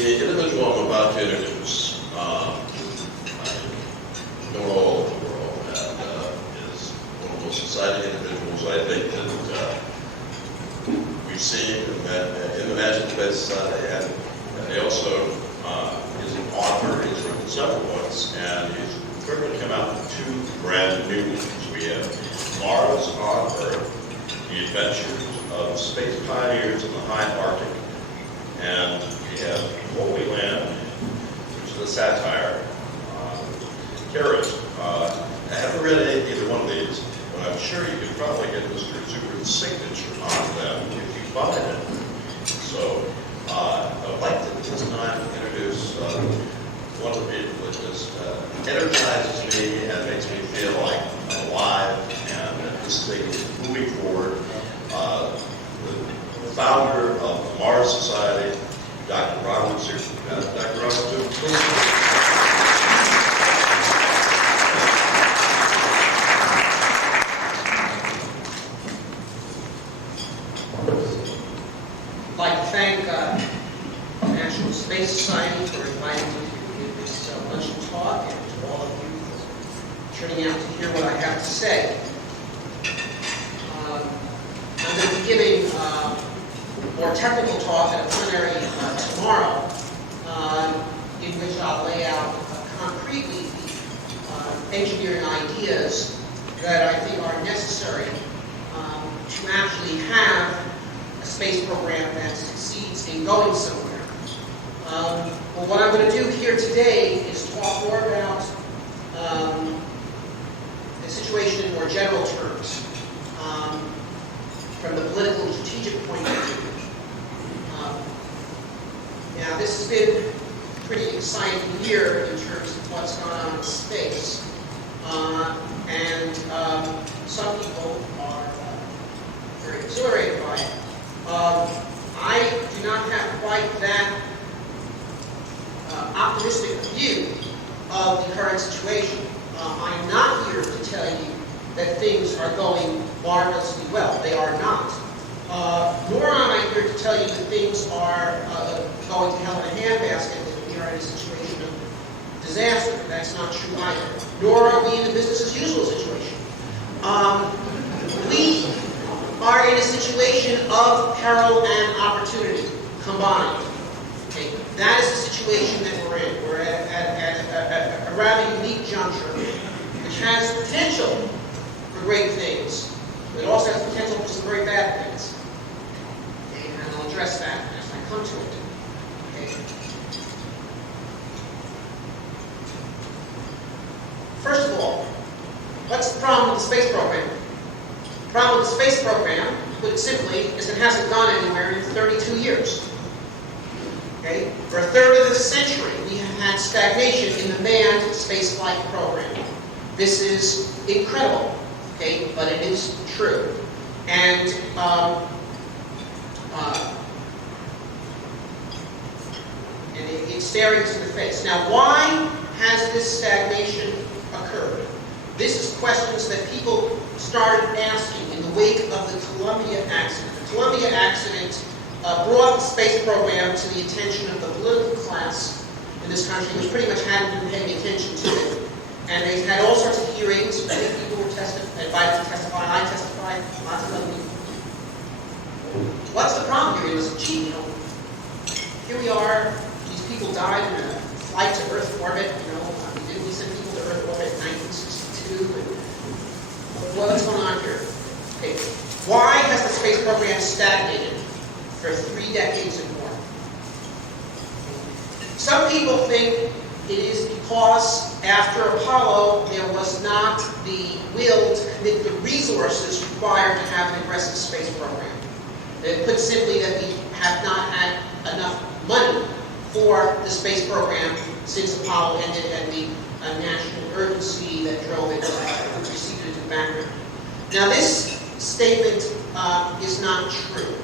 The individual I'm about to introduce, I know all over the world, and is one of the most exciting individuals I think that we've seen in the Magic Debate Society, and he also is an author. He's written several books, and he's currently come out with 2 brand new ones. We have Mars on Earth, The Adventures of Space Pioneers in the High Arctic, and we have Holy Land, which is a satire on terrorism. I haven't read either one of these, but I'm sure you could probably get Mr. Zubrin's signature on them if you buy it. So I'd like to this time introduce one of the people that just energizes me and makes me feel like I'm alive and that this thing is moving forward. The founder of the Mars Society, Dr. Robert Zubrin. Dr. Robert Zubrin, please. I'd like to thank the National Space Society for inviting me to give this luncheon talk, and to all of you for turning out to hear what I have to say. I'm going to be giving a more technical talk at a plenary tomorrow, in which I'll lay out concretely the engineering ideas that I think are necessary to actually have a space program that succeeds in going somewhere. Well, what I'm going to do here today is talk more about the situation in more general terms, from the political and strategic point of view. Now, this has been a pretty exciting year in terms of what's gone on in space, and some people are very exhilarated by it. I do not have quite that optimistic view of the current situation. I'm not here to tell you that things are going marvelously well. They are not. Nor am I here to tell you that things are going to hell in a handbasket, that we are in a situation of disaster. That's not true either. Nor are we in a business as usual situation. We are in a situation of peril and opportunity combined. Okay? That is the situation that we're in. We're at a rather unique juncture, which has potential for great things, but it also has potential for some very bad things. Okay? And I'll address that as I come to it. Okay? First of all, what's the problem with the space program? The problem with the space program, to put it simply, is it hasn't gone anywhere in 32 years. Okay? For a third of the century, we have had stagnation in the manned spaceflight program. This is incredible, okay? But it is true. And it's staring us in the face. Now, why has this stagnation occurred? This is questions that people started asking in the wake of the Columbia accident. The Columbia accident brought the space program to the attention of the political class in this country, which pretty much hadn't been paying attention to it. And they had all sorts of hearings. Many people were invited to testify. I testified. Lots of other people. What's the problem here? It was, gee, you know, here we are. These people died in a flight to Earth orbit. You know, didn't we send people to Earth orbit in 1962? And what's going on here? Okay. Why has the space program stagnated for 3 decades and more? Some people think it is because after Apollo, there was not the will to commit the resources required to have an aggressive space program. Put simply, that we have not had enough money for the space program since Apollo ended, and the national urgency that drove it receded into the background. Now, this statement is not true.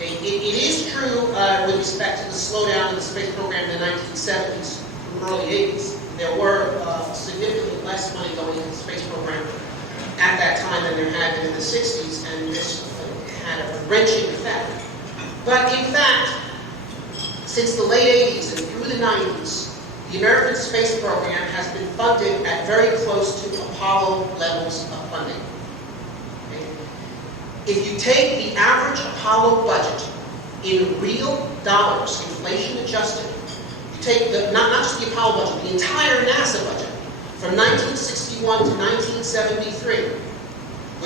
It is true with respect to the slowdown in the space program in the 1970s, early 80s. There were significantly less money going into the space program at that time than there had been in the 60s, and this had a wrenching effect. But in fact, Since the late 80s and through the 90s, the American space program has been funded at very close to Apollo levels of funding. Okay? If you take the average Apollo budget in real dollars, inflation adjusted, you take not just the Apollo budget, the entire NASA budget from 1961 to 1973,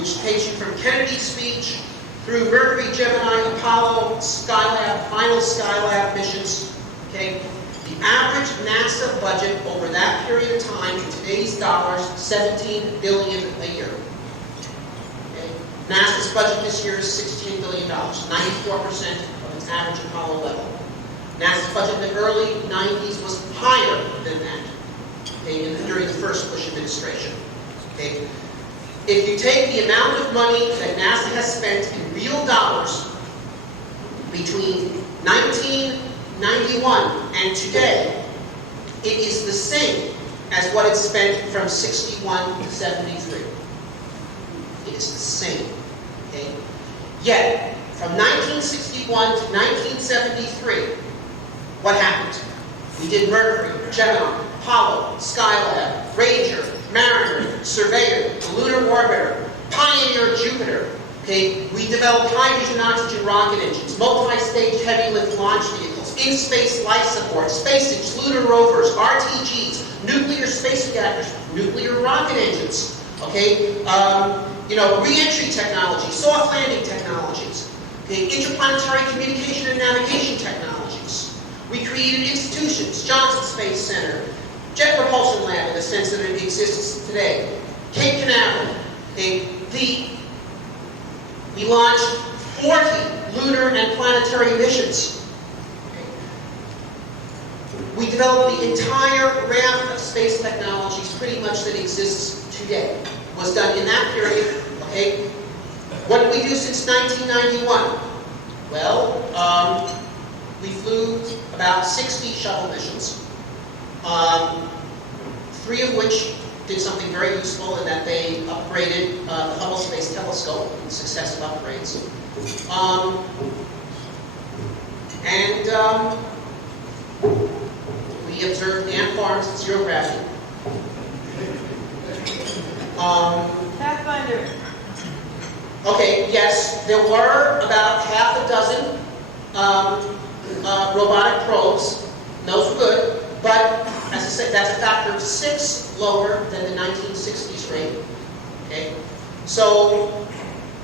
which takes you from Kennedy's speech through Mercury, Gemini, Apollo, Skylab, final Skylab missions. Okay? The average NASA budget over that period of time in today's dollars, $17 billion a year. Okay? NASA's budget this year is $16 billion, 94% of its average Apollo level. NASA's budget in the early 90s was higher than that, okay, during the first Bush administration. Okay? If you take the amount of money that NASA has spent in real dollars between 1991 and today, it is the same as what it spent from 61 to 73. It is the same. Okay? Yet, from 1961 to 1973, what happened? We did Mercury, Gemini, Apollo, Skylab, Ranger, Mariner, Surveyor, the Lunar Orbiter, Pioneer, Jupiter. Okay? We developed hydrogen oxygen rocket engines, multi-stage heavy lift launch vehicles, in-space life support, SpaceX, lunar rovers, RTGs, nuclear space reactors, nuclear rocket engines. Okay? Re-entry technology, soft landing technologies, okay? Interplanetary communication and navigation technologies. We created institutions, Johnson Space Center, Jet Propulsion Lab in the sense that it exists today, Cape Canaveral. Okay? We launched 40 lunar and planetary missions. Okay? We developed the entire raft of space technologies pretty much that exists today. Was done in that period. Okay? What did we do since 1991? Well, we flew about 60 shuttle missions, 3 of which did something very useful in that they upgraded the Hubble Space Telescope in successive upgrades. We observed ant farms at zero gravity. Pathfinder. Okay, yes, there were about half a dozen robotic probes. Those were good, but as I said, that's a factor of 6 lower than the 1960s rate. Okay, so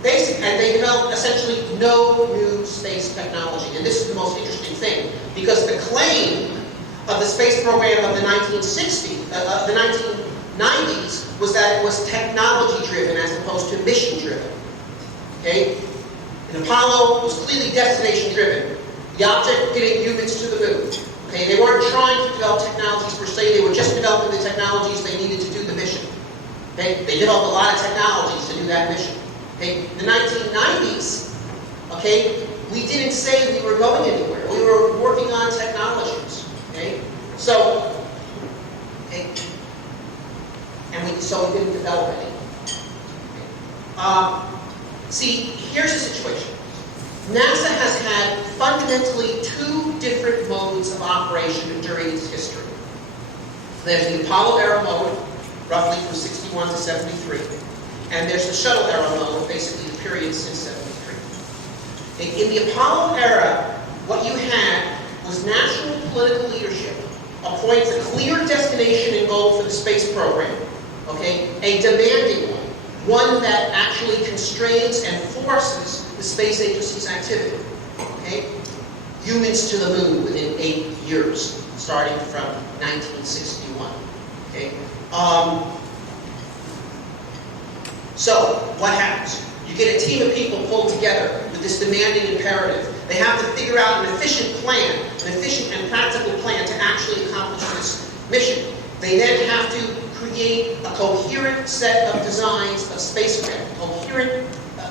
basically, and they developed essentially no new space technology. And this is the most interesting thing, because the claim of the space program of the 1960s, the 1990s, was that it was technology-driven as opposed to mission-driven. Okay? And Apollo was clearly destination-driven. The object getting humans to the moon. Okay? They weren't trying to develop technologies per se, they were just developing the technologies they needed to do the mission. Okay? They developed a lot of technologies to do that mission. Okay? In the 1990s, okay, we didn't say we were going anywhere. We were working on technologies. Okay? So, okay, so we didn't develop any. See, here's the situation. NASA has had fundamentally 2 different modes of operation during its history. There's the Apollo era mode, roughly from 61 to 73. And there's the shuttle era mode, basically the period since 73. In the Apollo era, what you had was national political leadership appoints a clear destination and goal for the space program. Okay? A demanding one that actually constrains and forces the space agency's activity. Okay? Humans to the moon within 8 years, starting from 1961. Okay? So, what happens? You get a team of people pulled together with this demanding imperative. They have to figure out an efficient plan, an efficient and practical plan to actually accomplish this mission. They then have to create a coherent set of designs of spacecraft, coherent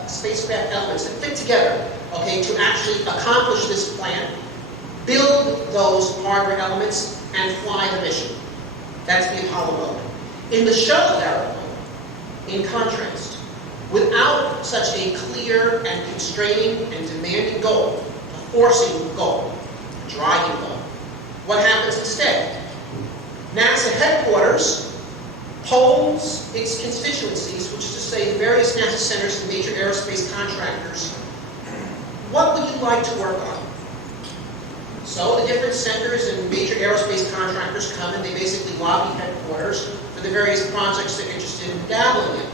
spacecraft elements that fit together, okay, to actually accomplish this plan, build those hardware elements, and fly the mission. That's the Apollo mode. In the shuttle era mode, in contrast, without such a clear and constraining and demanding goal, a forcing goal, driving home. What happens instead? NASA headquarters polls its constituencies, which is to say the various NASA centers and major aerospace contractors. What would you like to work on? So the different centers and major aerospace contractors come and they basically lobby headquarters for the various projects they're interested in dabbling in.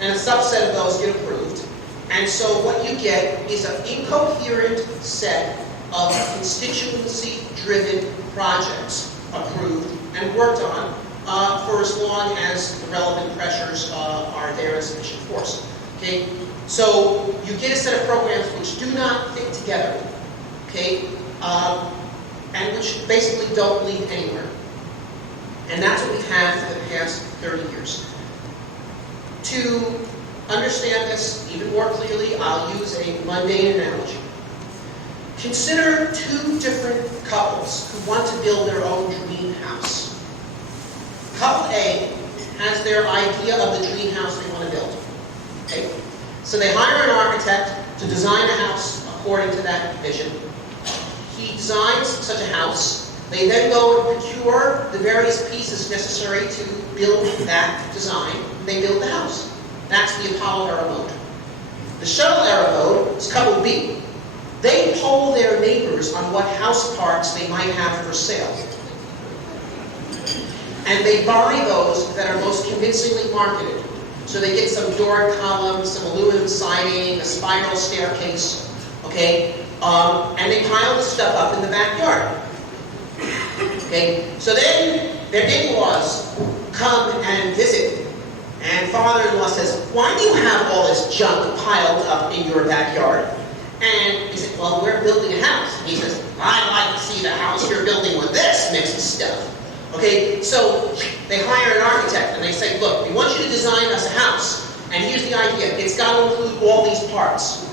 And a subset of those get approved. And so what you get is an incoherent set of constituency-driven projects approved and worked on for as long as the relevant pressures are there in sufficient force. Okay? So you get a set of programs which do not fit together, okay, and which basically don't lead anywhere. And that's what we've had for the past 30 years. To understand this even more clearly, I'll use a mundane analogy. Consider two different couples who want to build their own dream house. Couple A has their idea of the dream house they want to build. Okay? So they hire an architect to design a house according to that vision. He designs such a house. They then go and procure the various pieces necessary to build that design. They build the house. That's the Apollo era mode. The shuttle era mode is couple B. They poll their neighbors on what house parts they might have for sale. And they buy those that are most convincingly marketed. So they get some Doric columns, some aluminum siding, a spiral staircase, okay? And they pile this stuff up in the backyard. Okay? So then their in-laws come and visit. And father-in-law says, why do you have all this junk piled up in your backyard? And he said, well, we're building a house. And he says, I'd like to see the house you're building with this mix of stuff. Okay, so they hire an architect and they say, look, we want you to design us a house. And here's the idea. It's got to include all these parts.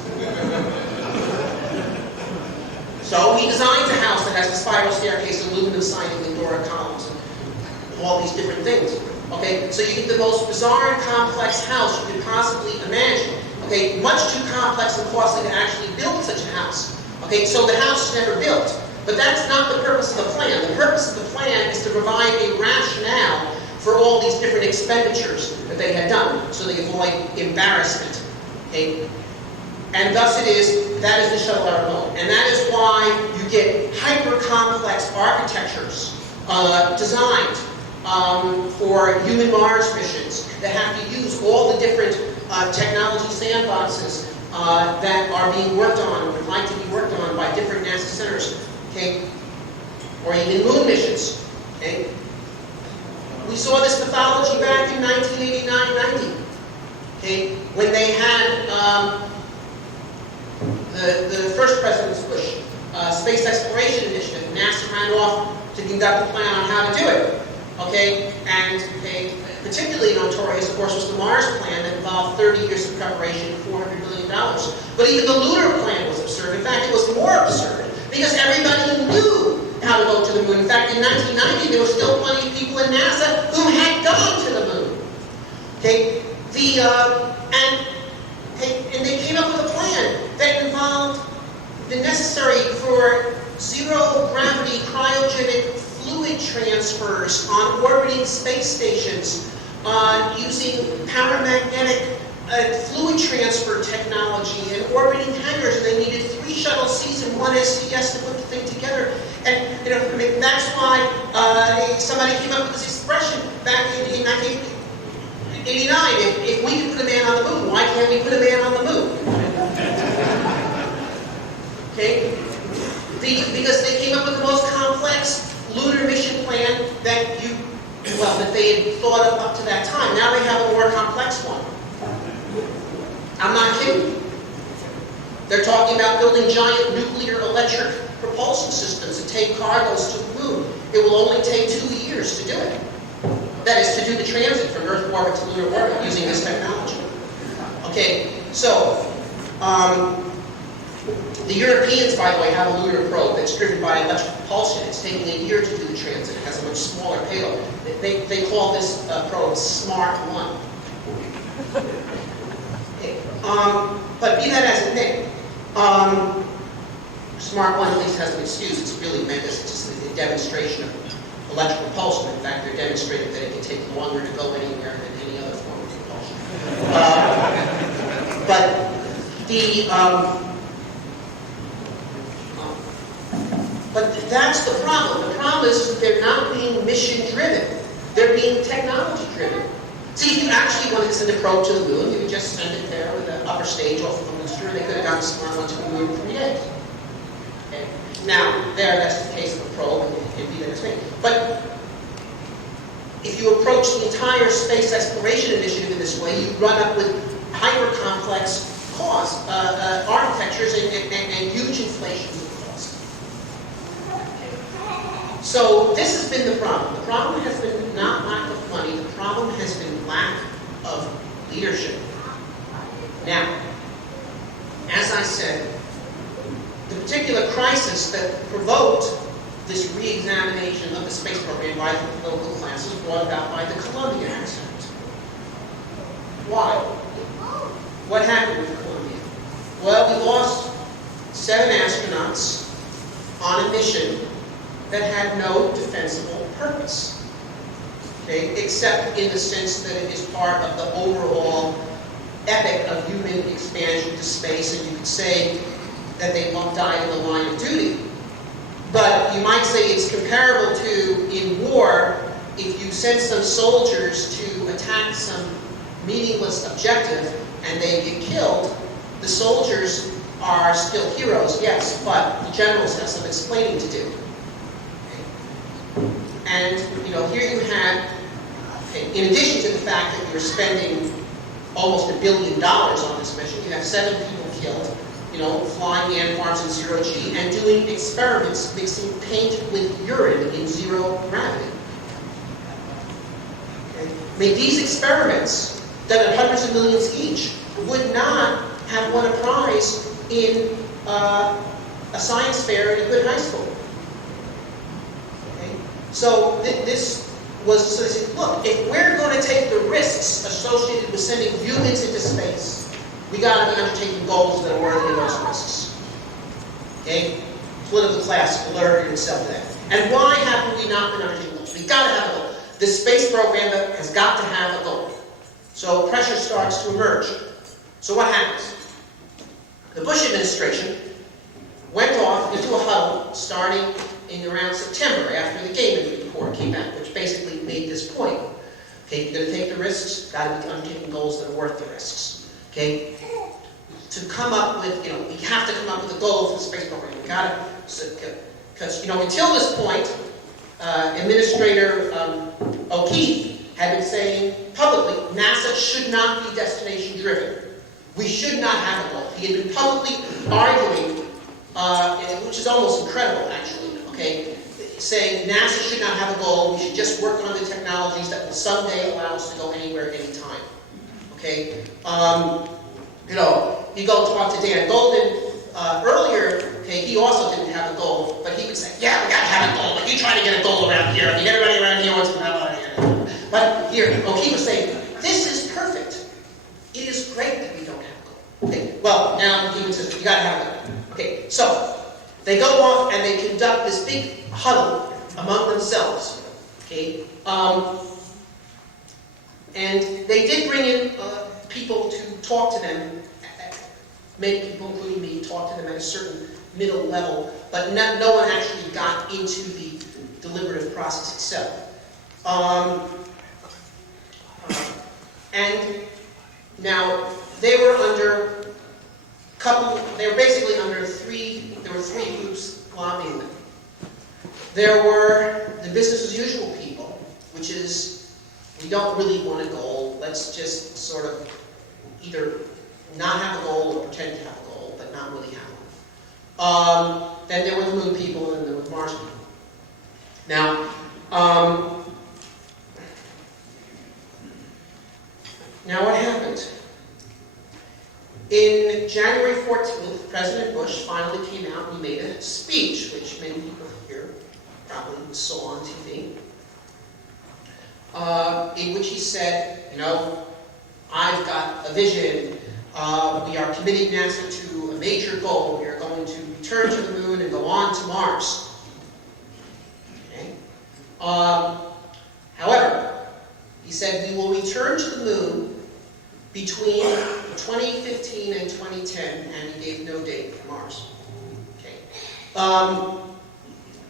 So he designs a house that has a spiral staircase, aluminum siding, and Doric columns, and all these different things. Okay, so you get the most bizarre and complex house you could possibly imagine. Okay, much too complex and costly to actually build such a house. Okay, so the house is never built. But that's not the purpose of the plan. The purpose of the plan is to provide a rationale for all these different expenditures that they had done, so they avoid embarrassment. Okay? And thus it is, that is the shuttle era mode. And that is why you get hyper-complex architectures designed for human Mars missions that have to use all the different technology sandboxes that are being worked on, or would like to be worked on by different NASA centers. Okay, or even moon missions. Okay, we saw this mythology back in 1989-90. Okay, when they had the first President Bush space exploration initiative, NASA ran off to conduct a plan on how to do it. Okay, and particularly notorious, of course, was the Mars plan that involved 30 years of preparation, $400 million. But even the lunar plan was absurd. In fact, it was more absurd, because everybody knew how to go to the moon. In fact, in 1990, there were still plenty of people in NASA who had gone to the moon. Okay, and they came up with a plan that involved the necessary for zero-gravity cryogenic fluid transfers on orbiting space stations using paramagnetic fluid transfer technology and orbiting hangars. And they needed 3 shuttle C's and 1 STS to put the thing together. And that's why somebody came up with this expression back in 1989. If we can put a man on the moon, why can't we put a man on the moon? Okay? Because they came up with the most complex lunar mission plan that they had thought of up to that time. Now they have a more complex one. I'm not kidding. They're talking about building giant nuclear electric propulsion systems to take cargoes to the moon. It will only take 2 years to do it. That is, to do the transit from Earth orbit to lunar orbit using this technology. Okay, so the Europeans, by the way, have a lunar probe that's driven by electric propulsion. It's taking a year to do the transit. It has a much smaller payload. They call this probe Smart 1. Okay. But be that as it may, Smart 1 at least has an excuse. It's really meant as just a demonstration of electrical propulsion. In fact, they're demonstrating that it can take longer to go anywhere than any other form of propulsion. But that's the problem. The problem is that they're not being mission-driven. They're being technology-driven. See, if you actually wanted to send a probe to the moon, you would just send it there with the upper stage off of the booster, and they could have gotten Smart 1 to the moon in 3 days. Okay. Now, that's the case of a probe, and it can be the next thing. But if you approach the entire space exploration initiative in this way, you run up with hyper-complex cost, architectures and huge inflations of cost. So this has been the problem. The problem has been not lack of money. The problem has been lack of leadership. Now, as I said, the particular crisis that provoked this re-examination of the space program by the political class was brought about by the Columbia accident. Why? What happened with Columbia? Well, we lost 7 astronauts on a mission that had no defensible purpose, okay, except in the sense that it is part of the overall epic of human expansion to space, and you could say that they died in the line of duty. But you might say it's comparable to, in war, if you send some soldiers to attack some meaningless objective and they get killed, the soldiers are still heroes, yes, but the generals have some explaining to do. Okay. And, here you had, in addition to the fact that you're spending almost $1 billion on this mission, you have 7 people killed, flying ant farms in 0G, and doing experiments mixing paint with urine in 0 gravity. Okay. I mean, these experiments, done at hundreds of millions each, would not have won a prize in a science fair at a good high school. Okay. So this was, so they said, look, if we're going to take the risks associated with sending humans into space, we got to be undertaking goals that are worthy of those risks. Okay? Political class alerted itself to that. And why haven't we not been undertaking goals? We've got to have a goal. The space program has got to have a goal. So pressure starts to emerge. So what happens? The Bush administration went off into a huddle starting in around September after the Gaiman report came out, which basically made this point. Okay, you're going to take the risks, got to be undertaking goals that are worth the risks. Okay, to come up with, we have to come up with a goal for the space program. We got to, because until this point, Administrator O'Keefe had been saying publicly, NASA should not be destination driven. We should not have a goal. He had been publicly arguing, which is almost incredible, actually. Okay, saying NASA should not have a goal. We should just work on the technologies that will someday allow us to go anywhere at any time. Okay, you go talk to Dan Golden earlier. Okay, he also didn't have a goal, but he would say, "Yeah, we got to have a goal. But you try to get a goal around here. I mean, everybody around here wants to have a goal." But here, O'Keefe was saying, "This is perfect. It is great that we don't have a goal." Okay, well now O'Keefe says, "You got to have a goal." Okay, so they go off and they conduct this big huddle among themselves. Okay. And they did bring in people to talk to them, many people, including me, talk to them at a certain middle level, but no one actually got into the deliberative process itself. And now they were basically under there were three groups lobbying them. There were the business as usual people, which is, we don't really want a goal. Let's just sort of either not have a goal or pretend to have a goal, but not really have one. Then there were the moon people, and there were Mars people. Now, what happened? In January 14th, President Bush finally came out and he made a speech, which many people here probably saw on TV. In which he said, I've got a vision. We are committing NASA to a major goal. We are going going to return to the moon and go on to Mars. Okay? However, he said we will return to the moon between 2015 and 2010, and he gave no date for Mars. Okay.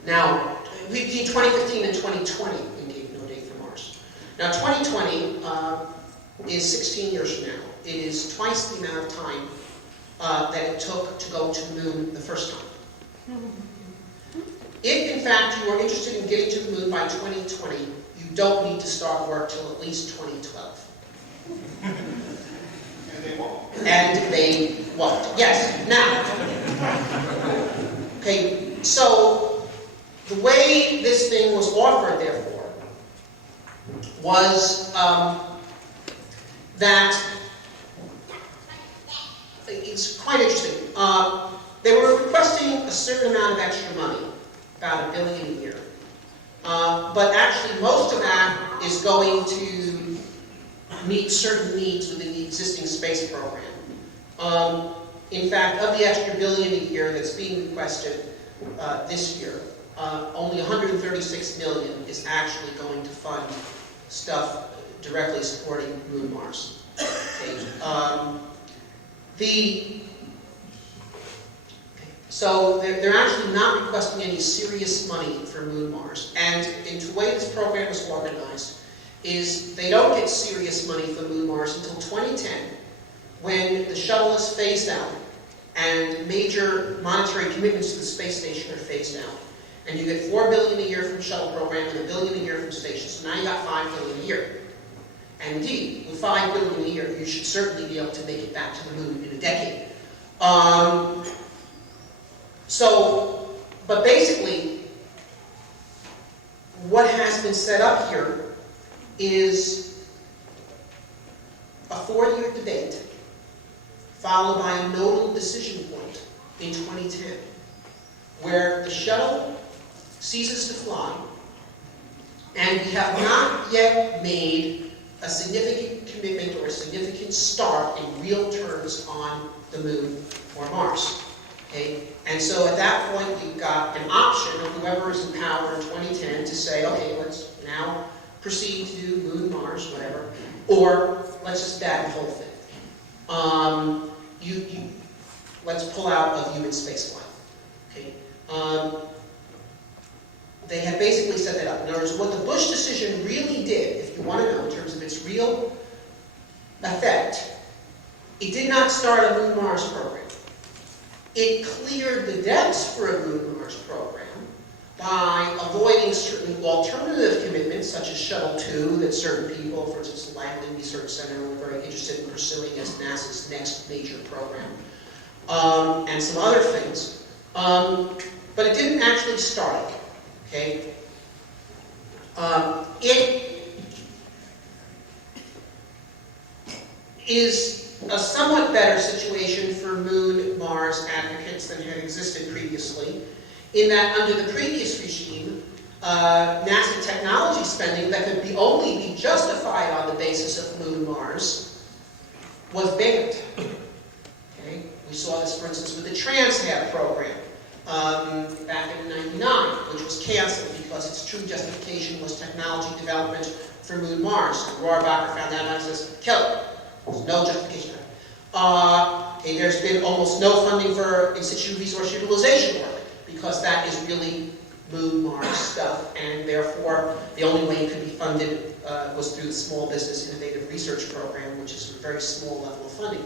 Now, between 2015 and 2020, he gave no date for Mars. Now, 2020 is 16 years from now. It is twice the amount of time that it took to go to the moon the first time. If, in fact, you are interested in getting to the moon by 2020, you don't need to start work till at least 2012. And they won't. And they won't. Yes. Now, okay, so the way this thing was offered, therefore, was that it's quite interesting. They were requesting a certain amount of extra money, about $1 billion a year. But actually, most of that is going to meet certain needs within the existing space program. In fact, of the extra $1 billion a year that's being requested this year, only $136 million is actually going to fund stuff directly supporting Moon Mars. Okay. So they're actually not requesting any serious money for Moon Mars. And the way this program is organized is they don't get serious money for Moon Mars until 2010, when the shuttle is phased out and major monetary commitments to the space station are phased out. And you get $4 billion a year from the shuttle program and $1 billion a year from station. So now you got $5 billion a year. And indeed, with $5 billion a year, you should certainly be able to make it back to the moon in a decade. But basically, what has been set up here is a 4-year debate, followed by a nodal decision point in 2010, where the shuttle ceases to fly, and we have not yet made a significant commitment or a significant start in real terms on the moon or Mars. Okay? And so at that point, you've got an option of whoever is in power in 2010 to say, okay, let's now proceed to do Moon, Mars, whatever, or let's just bag the whole thing. Let's pull out of human spaceflight. Okay? They had basically set that up. In other words, what the Bush decision really did, if you want to know in terms of its real effect, it did not start a Moon Mars program. It cleared the decks for a Moon Mars program by avoiding certain alternative commitments, such as Shuttle 2, that certain people, for instance, the Langley Research Center, were very interested in pursuing as NASA's next major program, and some other things. But it didn't actually start it. Okay? It is a somewhat better situation for Moon, Mars advocates than had existed previously, in that under the previous regime, NASA technology spending that could only be justified on the basis of Moon, Mars was banned. Okay? We saw this, for instance, with the Trans-Hab program back in '99, which was canceled because its true justification was technology development for Moon, Mars. And Rohrabacher found that out and says, kill it. There's no justification. Okay, there's been almost no funding for in-situ resource utilization work, because that is really Moon, Mars stuff, and therefore the only way it could be funded was through the Small Business Innovative Research Program, which is a very small level of funding.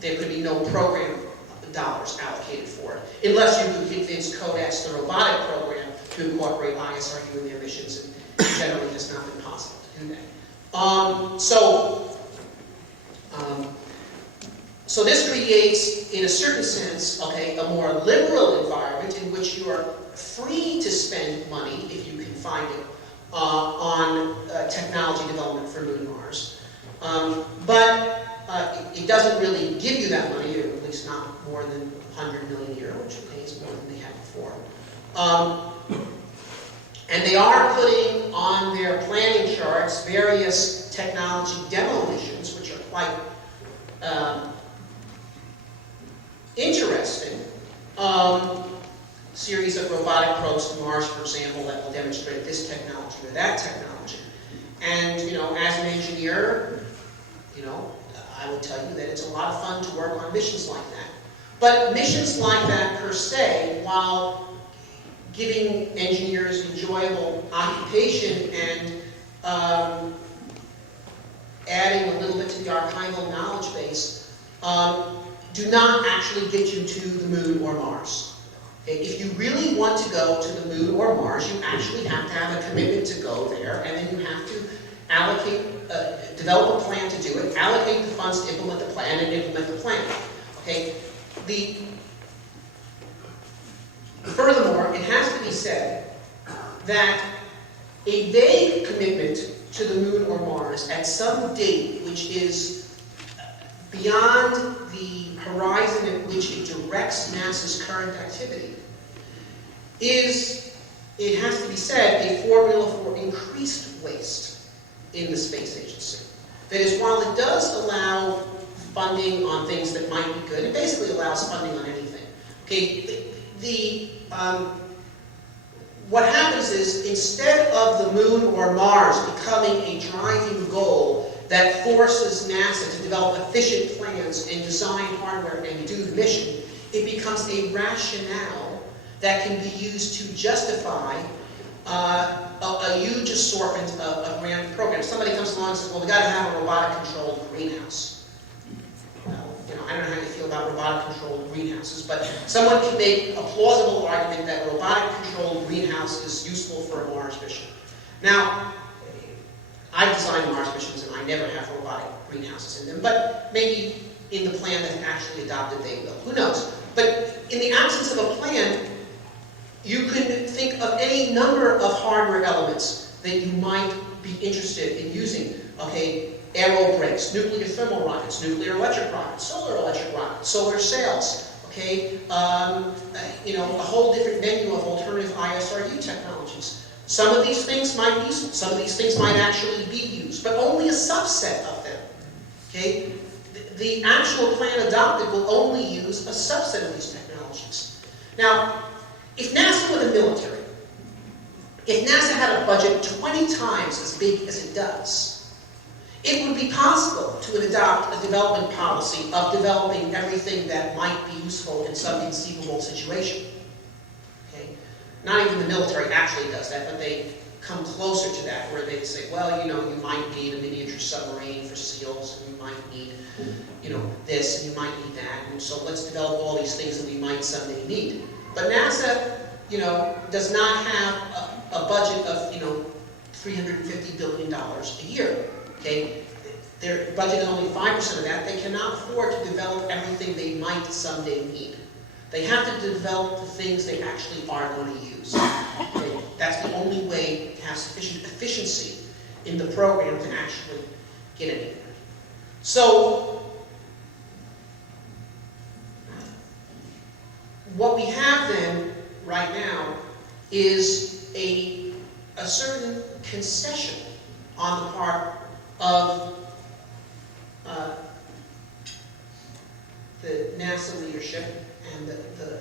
There could be no program dollars allocated for it, unless you could convince CODEX, the robotic program, to incorporate ISRU in their missions, and it generally has not been possible to do that. So this creates, in a certain sense, okay, a more liberal environment in which you are free to spend money, if you can find it, on technology development for Moon, Mars. But it doesn't really give you that money, or at least not more than $100 million a year, which pays more than they had before. And they are putting on their planning charts various technology demo missions, which are quite interesting. testing, series of robotic probes to Mars, for example, that will demonstrate this technology or that technology. And, as an engineer, I would tell you that it's a lot of fun to work on missions like that. But missions like that per se, while giving engineers enjoyable occupation and adding a little bit to the archival knowledge base, do not actually get you to the moon or Mars. If you really want to go to the moon or Mars, you actually have to have a commitment to go there, and then you have to allocate, develop a plan to do it, allocate the funds to implement the plan, and implement the plan. Okay? Furthermore, it has to be said that a vague commitment to the moon or Mars at some date which is beyond the horizon at which it directs NASA's current activity is, it has to be said, a formula for increased waste in the space agency. That is, while it does allow funding on things that might be good, it basically allows funding on anything. Okay, what happens is, instead of the moon or Mars becoming a driving goal that forces NASA to develop efficient plans and design hardware and do the mission, it becomes a rationale that can be used to justify a huge assortment of grand programs. Somebody comes along and says, well, we've got to have a robotic-controlled greenhouse. I don't know how you feel about robotic-controlled greenhouses, but someone can make a plausible argument that a robotic-controlled greenhouse is useful for a Mars mission. Now, I've designed Mars missions, and I never have robotic greenhouses in them, but maybe in the plan that's actually adopted they will. Who knows? But in the absence of a plan, you could think of any number of hardware elements that you might be interested in using. Okay, aero brakes, nuclear thermal rockets, nuclear electric rockets, solar sails, okay, a whole different menu of alternative ISRU technologies. Some of these things might be useful, some of these things might actually be used, but only a subset of them, okay? The actual plan adopted will only use a subset of these technologies. Now, if NASA were the military, if NASA had a budget 20 times as big as it does, it would be possible to adopt a development policy of developing everything that might be useful in some conceivable situation. Okay? Not even the military actually does that, but they come closer to that, where they say, well, you might need a miniature submarine for SEALs, and you might need, this, and you might need that, and so let's develop all these things that we might someday need. But NASA, does not have a budget of, $350 billion a year. Okay? Their budget is only 5% of that. They cannot afford to develop everything they might someday need. They have to develop the things they actually are going to use. Okay? That's the only way to have sufficient efficiency in the program to actually get anywhere. So, what we have then, right now, is a certain concession on the part of the NASA leadership and the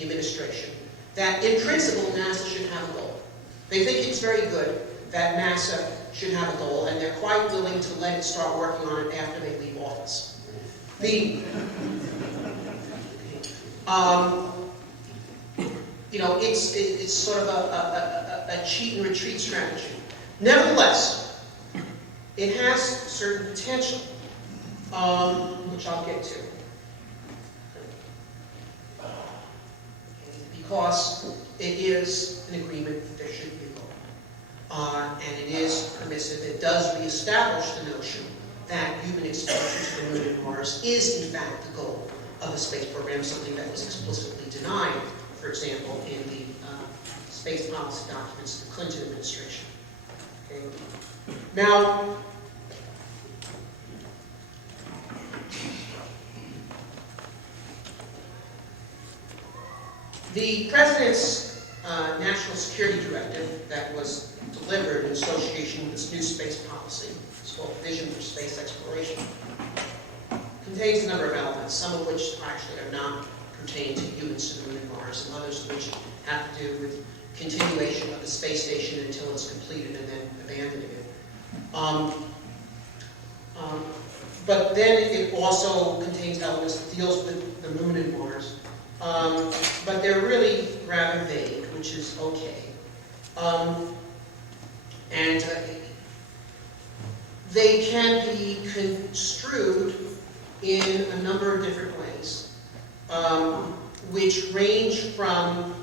administration, that in principle NASA should have a goal. They think it's very good that NASA should have a goal, and they're quite willing to let it start working on it after they leave office. It's sort of a cheat and retreat strategy. Nevertheless, it has certain potential, which I'll get to. Because it is an agreement that there should be a goal. And it is permissive. It does reestablish the notion that human exposure to the moon and Mars is, in fact, the goal of the space program, something that was explicitly denied, for example, in the space policy documents of the Clinton administration. Okay. Now, the President's National Security Directive that was delivered in association with this new space policy, it's called Vision for Space Exploration, contains a number of elements, some of which actually are not pertain to humans to the moon and Mars, and others which have to do with continuation of the space station until it's completed and then abandoning it. But then it also contains elements that deals with the moon and Mars. But they're really rather vague, which is okay. And they can be construed in a number of different ways, which range from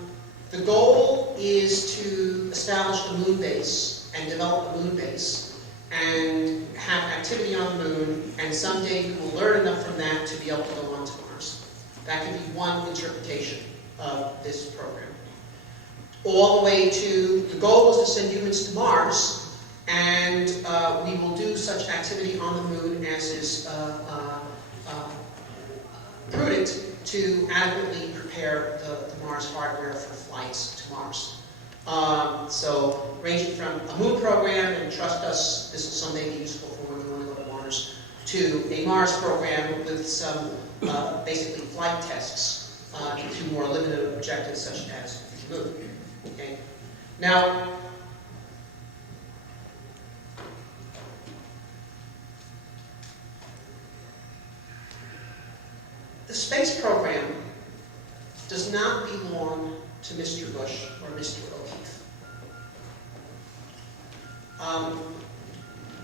the goal is to establish a moon base and develop a moon base and have activity on the moon, and someday we will learn enough from that to be able to go on to Mars. That can be one interpretation of this program. All the way to the goal is to send humans to Mars, and we will do such activity on the moon as is prudent to adequately prepare the Mars hardware for flights to Mars. So ranging from a moon program, and trust us, this will someday be useful for when we want to go to Mars, to a Mars program with some basically flight tests to more limited objectives such as the moon. Okay. Now, the space program does not belong to Mr. Bush or Mr. O'Keefe.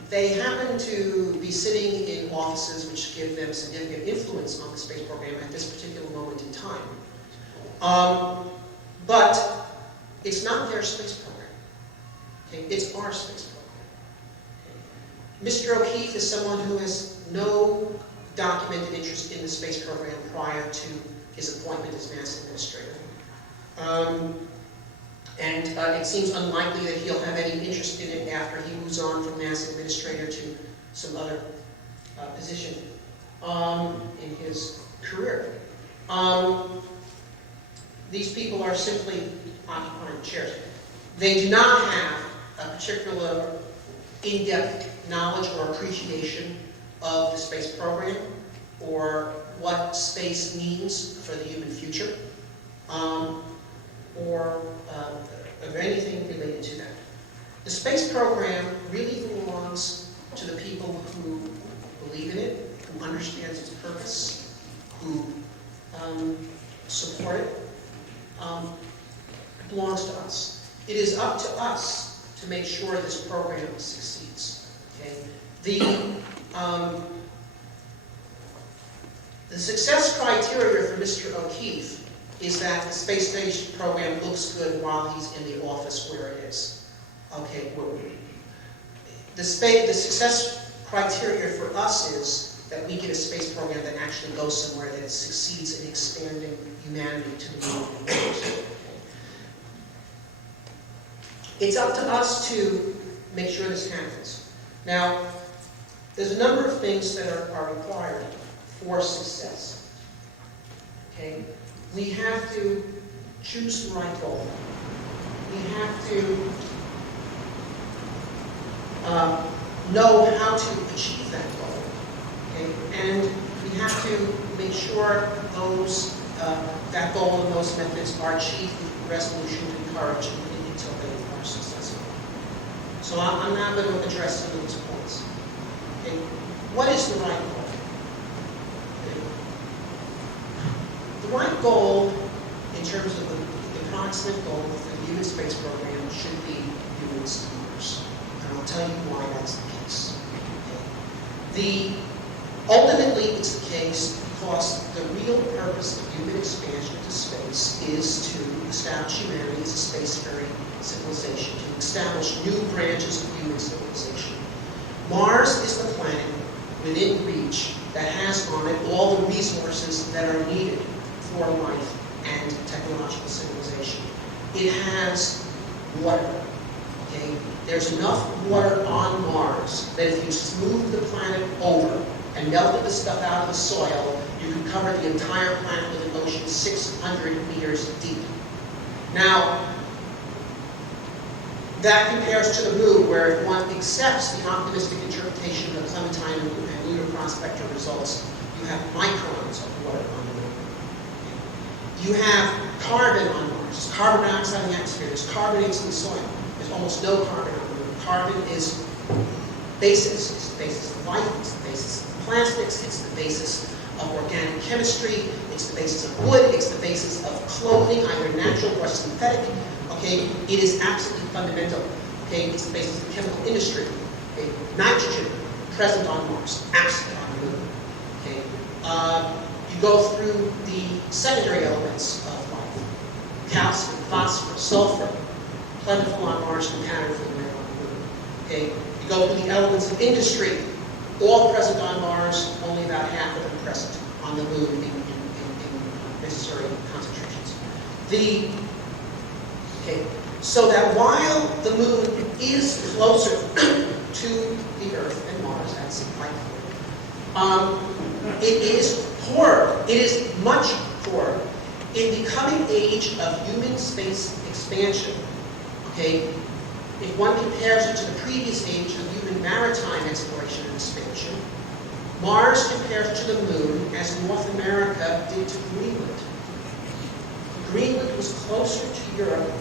They happen to be sitting in offices which give them significant influence on the space program at this particular moment in time. But it's not their space program. Okay? It's our space program. Mr. O'Keefe is someone who has no documented interest in the space program prior to his appointment as NASA administrator. And it seems unlikely that he'll have any interest in it after he moves on from NASA administrator to some other position in his career. These people are simply occupying chairs. They do not have a particular in-depth knowledge or appreciation of the space program or what space means for the human future, or of anything related to that. The space program really belongs to the people who believe in it, who understand its purpose, who support it. It belongs to us. It is up to us to make sure this program succeeds. Okay? The success criteria for Mr. O'Keefe is that the space station program looks good while he's in the office where it is. Okay, the success criteria for us is that we get a space program that actually goes somewhere, that succeeds in expanding humanity to the moon and Mars. It's up to us to make sure this happens. Now, there's a number of things that are required for success. Okay? We have to choose the right goal. We have to know how to achieve that goal. Okay? And we have to make sure that goal and those methods are achieved with resolution and courage until they are successful. So I'm now going to address some of these points. Okay? What is the right goal? The right goal, in terms of the approximate goal for the human space program, should be humans to Mars. And I'll tell you why that's the case. Okay? Ultimately, it's the case because the real purpose of human expansion into space is to establish humanity as a spacefaring civilization, to establish new branches of human civilization. Mars is the planet within reach that has on it all the resources that are needed for life and technological civilization. It has water. Okay? There's enough water on Mars that if you smooth the planet over and melted the stuff out of the soil, you could cover the entire planet with an ocean 600 meters deep. Now, that compares to the moon, where if one accepts the optimistic interpretation of the Clementine and lunar prospector results, you have microns of water on the moon. You have carbon on Mars. There's carbon dioxide in the atmosphere. There's carbonates in the soil. There's almost no carbon on the Moon. Carbon is basis. It's the basis of life. It's the basis of plastics. It's the basis of organic chemistry. It's the basis of wood. It's the basis of clothing, either natural or synthetic. Okay, it is absolutely fundamental. Okay, it's the basis of the chemical industry. Okay, nitrogen present on Mars, absent on the Moon. Okay, you go through the secondary elements of life: calcium, phosphorus, sulfur, plentiful on Mars, comparatively rare on the Moon. Okay, you go through the elements of industry, all present on Mars, only about half of them present on the Moon in necessary concentrations. So that while the Moon is closer to the Earth and Mars, that's likely, it is poorer. It is much poorer. In the coming age of human space expansion, okay, if one compares it to the previous age of human maritime exploration and expansion, Mars compares to the Moon as North America did to Greenland. Greenland was closer to Europe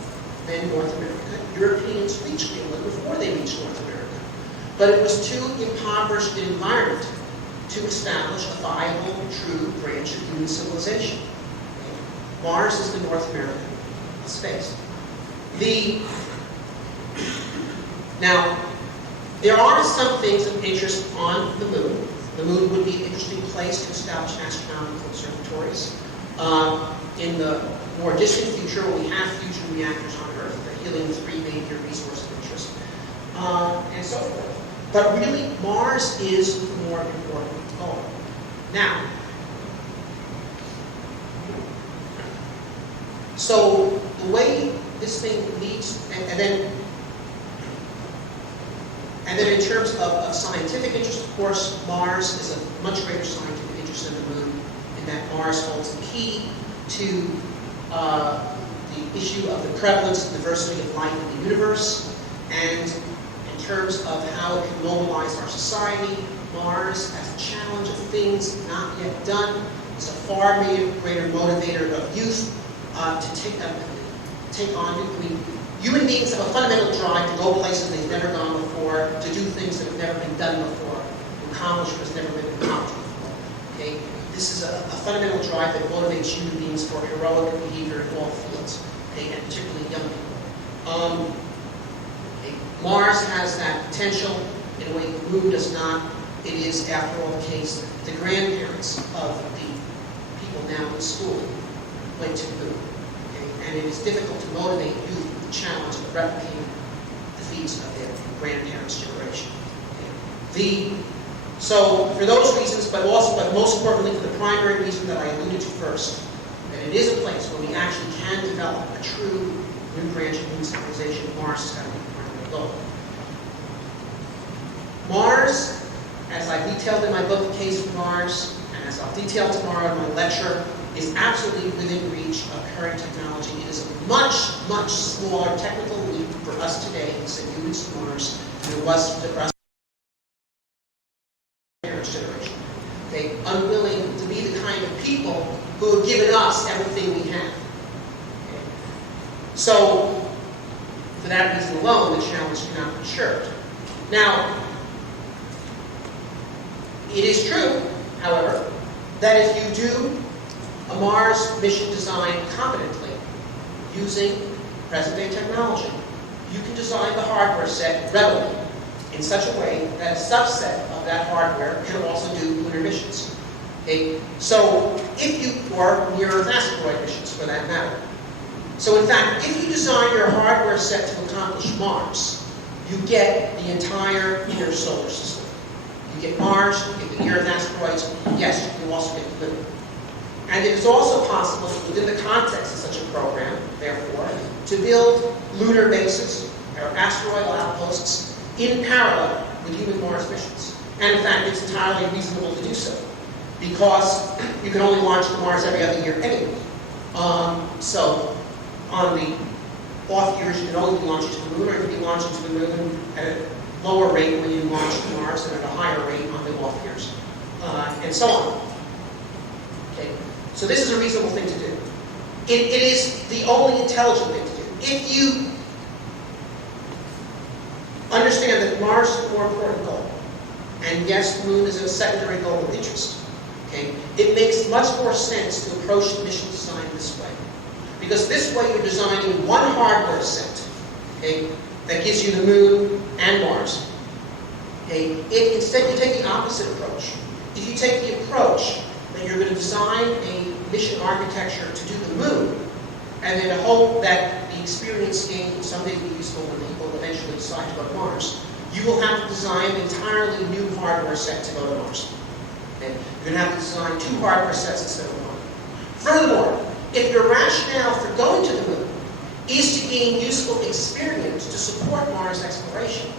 than North America. Europeans reached Greenland before they reached North America. But it was too impoverished an environment to establish a viable, true branch of human civilization. Mars is the North American space. Now, there are some things of interest on the Moon. The Moon would be an interesting place to establish astronomical observatories. In the more distant future, we have fusion reactors on Earth, the helium-3 major resource of interest, and so forth. But really, Mars is the more important goal. Now, so the way this thing leads, and then in terms of scientific interest, of course, Mars is a much greater scientific interest than the Moon, in that Mars holds the key to the issue of the prevalence and diversity of life in the universe, and in terms of how it can mobilize our society, Mars, as a challenge of things not yet done, is a far greater motivator of youth to take on. I mean, human beings have a fundamental drive to go places they've never gone before, to do things that have never been done before, to accomplish what has never been accomplished before. Okay? This is a fundamental drive that motivates human beings for heroic behavior in all fields, okay? And particularly young people. Mars has that potential in a way the Moon does not. It is, after all, the case that the grandparents of the people now in school went to the Moon. Okay? And it is difficult to motivate youth with the challenge of replicating the feats of their grandparents' generation. Okay? So, for those reasons, but most importantly for the primary reason that I alluded to first, that it is a place where we actually can develop a true new branch of human civilization, Mars has got to be the primary goal. Mars, as I detailed in my book, The Case for Mars, and as I'll detail tomorrow in my lecture, is absolutely within reach of current technology. It is a much, much smaller technical leap for us today to send humans to Mars than it was for us generation. Okay, unwilling to be the kind of people who have given us everything we have. Okay. So, for that reason alone, the challenge cannot be shirked. Now, it is true, however, that if you do a Mars mission design competently, using present-day technology, you can design the hardware set readily in such a way that a subset of that hardware can also do lunar missions. Okay? So, or near-Earth asteroid missions, for that matter. So, in fact, if you design your hardware set to accomplish Mars, you get the entire inner solar system. You get Mars, you get the near-Earth asteroids, yes, you also get the Moon. And it is also possible, within the context of such a program, therefore, to build lunar bases or asteroidal outposts in parallel with human Mars missions. And in fact, it's entirely reasonable to do so, because you can only launch to Mars every other year anyway. So, on the off years, you can only be launching to the Moon, or you can be launching to the Moon at a lower rate when you launch to Mars, and at a higher rate on the off years, and so on. Okay. So this is a reasonable thing to do. It is the only intelligent thing to do. If you understand that Mars is a more important goal, and yes, the moon is a secondary goal of interest, okay, it makes much more sense to approach the mission design this way. Because this way you're designing one hardware set, okay, that gives you the moon and Mars. Okay, instead you take the opposite approach. If you take the approach that you're going to design a mission architecture to do the moon, and then hope that the experience gained will someday be useful when people eventually decide to go to Mars, you will have to design an entirely new hardware set to go to Mars. Okay? You're going to have to design two hardware sets instead of one. Furthermore, if your rationale for going to the moon is to gain useful experience to support Mars exploration,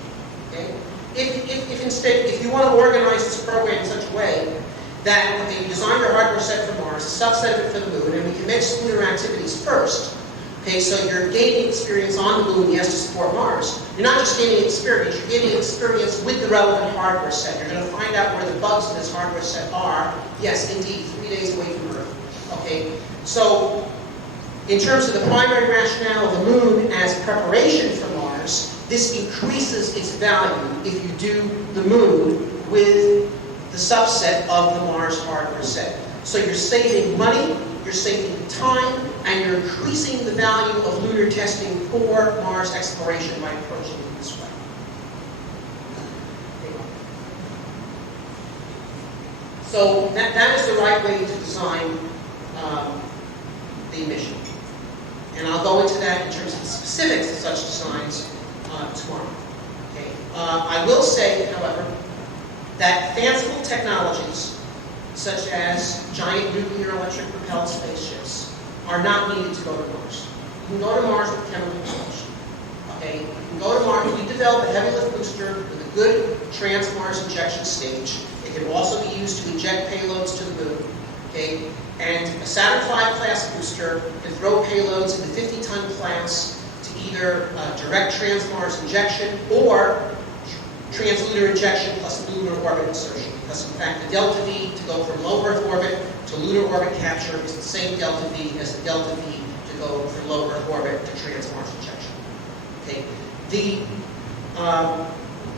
okay? If instead, if you want to organize this program in such a way that okay, you design your hardware set for Mars, a subset of it for the moon, and we commence lunar activities first, okay, so you're gaining experience on the moon, yes, to support Mars. You're not just gaining experience, you're gaining experience with the relevant hardware set. You're going to find out where the bugs in this hardware set are, yes, indeed, 3 days away from Earth. Okay, so in terms of the primary rationale of the moon as preparation for Mars, this increases its value if you do the moon with the subset of the Mars hardware set. So you're saving money, you're saving time, and you're increasing the value of lunar testing for Mars exploration by approaching it this way. So that is the right way to design the mission. And I'll go into that in terms of the specifics of such designs tomorrow. Okay. I will say, however, that fanciful technologies such as giant nuclear electric propelled spaceships are not needed to go to Mars. You can go to Mars with chemical propulsion. Okay? You can go to Mars. We develop a heavy lift booster with a good trans-Mars injection stage. It can also be used to inject payloads to the moon. Okay? And a Saturn V class booster can throw payloads in the 50-ton class to either direct trans-Mars injection or translunar injection plus lunar orbit insertion. Because in fact, the delta V to go from low Earth orbit to lunar orbit capture is the same delta V as the delta V to go from low Earth orbit to trans-Mars injection. Okay,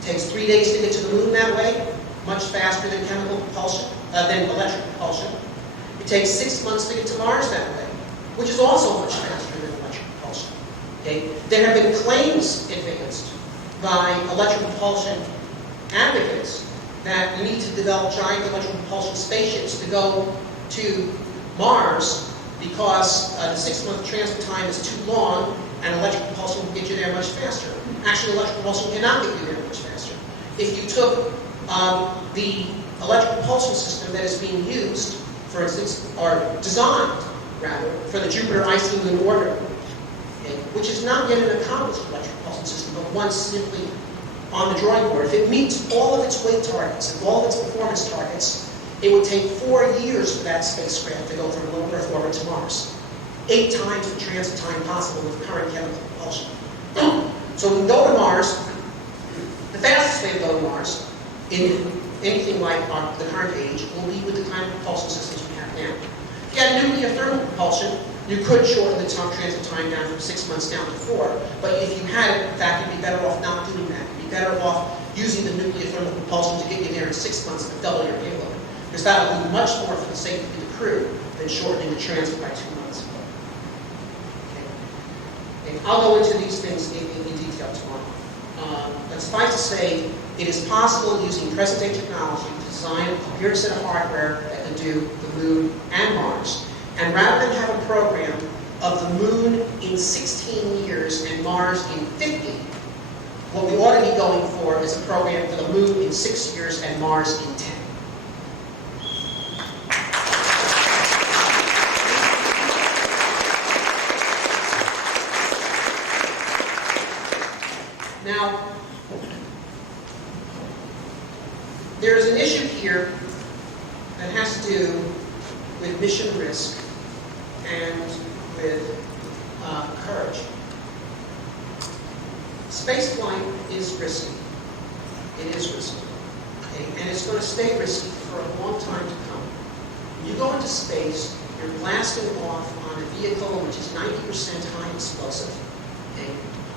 takes 3 days to get to the moon that way, much faster than chemical propulsion, than electric propulsion. It takes 6 months to get to Mars that way, which is also much faster than electric propulsion. Okay, there have been claims advanced by electric propulsion advocates that we need to develop giant electric propulsion spaceships to go to Mars because the 6-month transit time is too long and electric propulsion will get you there much faster. Actually, electric propulsion cannot get you there much faster. If you took the electric propulsion system that is being used, for instance, or designed, rather, for the Jupiter icy moon orbiter, okay, which is not yet an accomplished electric propulsion system, but one simply on the drawing board. If it meets all of its weight targets and all of its performance targets, it would take 4 years for that spacecraft to go from low Earth orbit to Mars. 8 times the transit time possible with current chemical propulsion. So we can go to Mars. The fastest way to go to Mars, in anything like the current age, will be with the kind of propulsion systems we have now. If you had nuclear thermal propulsion, you could shorten the transit time down from 6 months down to 4. But if you had it, in fact, you'd be better off not doing that. You'd be better off using the nuclear thermal propulsion to get you there in 6 months to double your payload. Because that will do much more for the safety of the crew than shortening the transit by 2 months. Okay. And I'll go into these things in detail tomorrow. But suffice to say, it is possible using present-day technology to design a coherent set of hardware that can do the moon and Mars. And rather than have a program of the moon in 16 years and Mars in 50, what we ought to be going for is a program for the moon in 6 years and Mars in 10. Now, there is an issue here that has to do with mission risk and with courage. Spaceflight is risky. It is risky. Okay? And it's going to stay risky for a long time to come. When you go into space, you're blasting off on a vehicle which is 90% high explosive, okay,